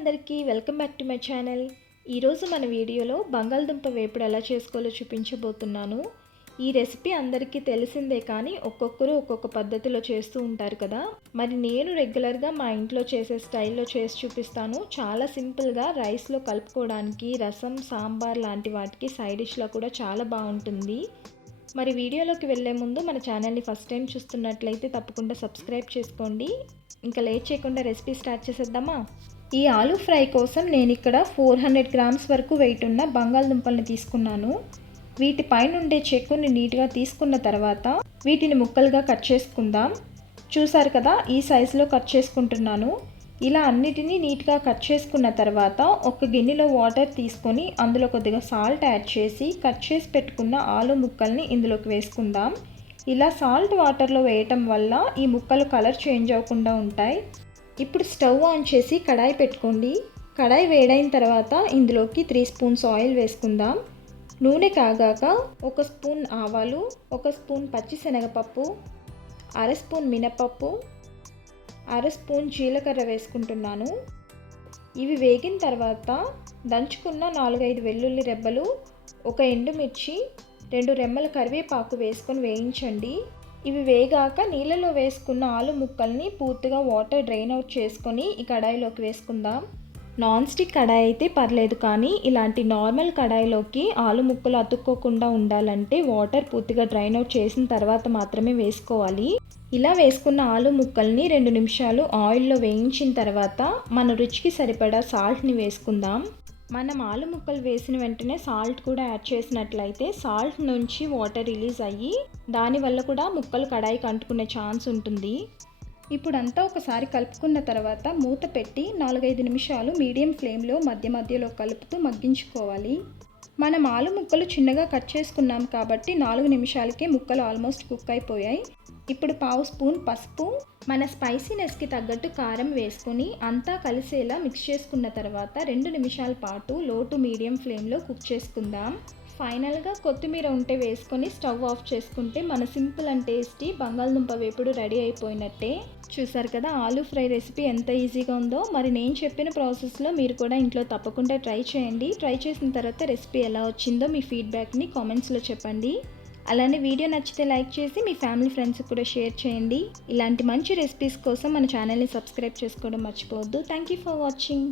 అందరికీ welcome back to my channel. ఈరోజు మన వీడియోలో బంగాళదుంప వేపుడు ఎలా చేసుకోవాలో చూపించబోతున్నాను. ఈ రెసిపీ అందరికీ తెలిసిందే కానీ ఒక్కొక్కరు ఒక్కొక్క పద్ధతిలో చేస్తూ ఉంటారు కదా. మరి నేను రెగ్యులర్గా మా ఇంట్లో చేసే స్టైల్లో చేసి చూపిస్తాను. చాలా సింపుల్గా రైస్లో కలుపుకోవడానికి రసం, సాంబార్ లాంటి వాటికి సైడ్ డిష్లో కూడా చాలా బాగుంటుంది. మరి వీడియోలోకి వెళ్ళే ముందు మన ఛానల్ని ఫస్ట్ టైం చూస్తున్నట్లయితే తప్పకుండా సబ్స్క్రైబ్ చేసుకోండి. ఇంకా లేట్ చేయకుండా రెసిపీ స్టార్ట్ చేసేద్దామా. ఈ ఆలూ ఫ్రై కోసం నేను ఇక్కడ 400 గ్రామ్స్ వరకు వెయిట్ ఉన్న బంగాళదుంపల్ని తీసుకున్నాను. వీటి పైన ఉండే చెక్కుని నీట్గా తీసుకున్న తర్వాత వీటిని ముక్కలుగా కట్ చేసుకుందాం. చూసారు కదా, ఈ సైజులో కట్ చేసుకుంటున్నాను. ఇలా అన్నిటినీ నీట్గా కట్ చేసుకున్న తర్వాత ఒక గిన్నెలో వాటర్ తీసుకొని అందులో కొద్దిగా సాల్ట్ యాడ్ చేసి కట్ చేసి పెట్టుకున్న ఆలు ముక్కల్ని ఇందులోకి వేసుకుందాం. ఇలా సాల్ట్ వాటర్లో వేయటం వల్ల ఈ ముక్కలు కలర్ చేంజ్ అవ్వకుండా ఉంటాయి. ఇప్పుడు స్టవ్ ఆన్ చేసి కడాయి పెట్టుకోండి. కడాయి వేడైన తర్వాత ఇందులోకి 3 స్పూన్స్ ఆయిల్ వేసుకుందాం. నూనె కాగాక 1 స్పూన్ ఆవాలు, 1 స్పూన్ పచ్చిశనగపప్పు, 1/2 స్పూన్ మినపప్పు, 1/2 స్పూన్ జీలకర్ర వేసుకుంటున్నాను. ఇవి వేగిన తర్వాత దంచుకున్న 4-5 వెల్లుల్లి రెబ్బలు, 1 ఎండుమిర్చి, 2 రెమ్మల కరివేపాకు వేసుకొని వేయించండి. ఇవి వేగాక నీళ్ళలో వేసుకున్న ఆలు ముక్కల్ని పూర్తిగా వాటర్ డ్రైన్ అవుట్ చేసుకొని ఈ కడాయిలోకి వేసుకుందాం. నాన్ స్టిక్ కడాయి అయితే పర్లేదు, కానీ ఇలాంటి నార్మల్ కడాయిలోకి ఆలు ముక్కలు అతుక్కోకుండా ఉండాలంటే వాటర్ పూర్తిగా డ్రైన్ అవుట్ చేసిన తర్వాత మాత్రమే వేసుకోవాలి. ఇలా వేసుకున్న ఆలు ముక్కల్ని 2 నిమిషాలు ఆయిల్లో వేయించిన తర్వాత మన రుచికి సరిపడా సాల్ట్ని వేసుకుందాం. మనం ఆలు ముక్కలు వేసిన వెంటనే సాల్ట్ కూడా యాడ్ చేసినట్లయితే సాల్ట్ నుంచి వాటర్ రిలీజ్ అయ్యి దానివల్ల కూడా ముక్కలు కడాయికి అంటుకునే ఛాన్స్ ఉంటుంది. ఇప్పుడంతా ఒకసారి కలుపుకున్న తర్వాత మూత పెట్టి 4-5 నిమిషాలు మీడియం ఫ్లేమ్లో మధ్య మధ్యలో కలుపుతూ మగ్గించుకోవాలి. మనం ఆలు ముక్కలు చిన్నగా కట్ చేసుకున్నాం కాబట్టి 4 నిమిషాలకే ముక్కలు ఆల్మోస్ట్ కుక్ అయిపోయాయి. ఇప్పుడు 1/2 స్పూన్ పసుపు, మన స్పైసీనెస్కి తగ్గట్టు కారం వేసుకొని అంతా కలిసేలా మిక్స్ చేసుకున్న తర్వాత 2 నిమిషాల పాటు లో టు మీడియం ఫ్లేమ్లో కుక్ చేసుకుందాం. ఫైనల్గా కొత్తిమీర ఉంటే వేసుకొని స్టవ్ ఆఫ్ చేసుకుంటే మన సింపుల్ అండ్ టేస్టీ బంగాళదుంప వేపుడు రెడీ అయిపోయినట్టే. చూసారు కదా ఆలూ ఫ్రై రెసిపీ ఎంత ఈజీగా ఉందో. మరి నేను చెప్పిన ప్రాసెస్లో మీరు కూడా ఇంట్లో తప్పకుండా ట్రై చేయండి. ట్రై చేసిన తర్వాత రెసిపీ ఎలా వచ్చిందో మీ ఫీడ్బ్యాక్ని కామెంట్స్లో చెప్పండి. అలానే వీడియో నచ్చితే లైక్ చేసి మీ ఫ్యామిలీ ఫ్రెండ్స్కి కూడా షేర్ చేయండి. ఇలాంటి మంచి రెసిపీస్ కోసం మన ఛానల్ని సబ్స్క్రైబ్ చేసుకోవడం మర్చిపోవద్దు. Thank you for watching.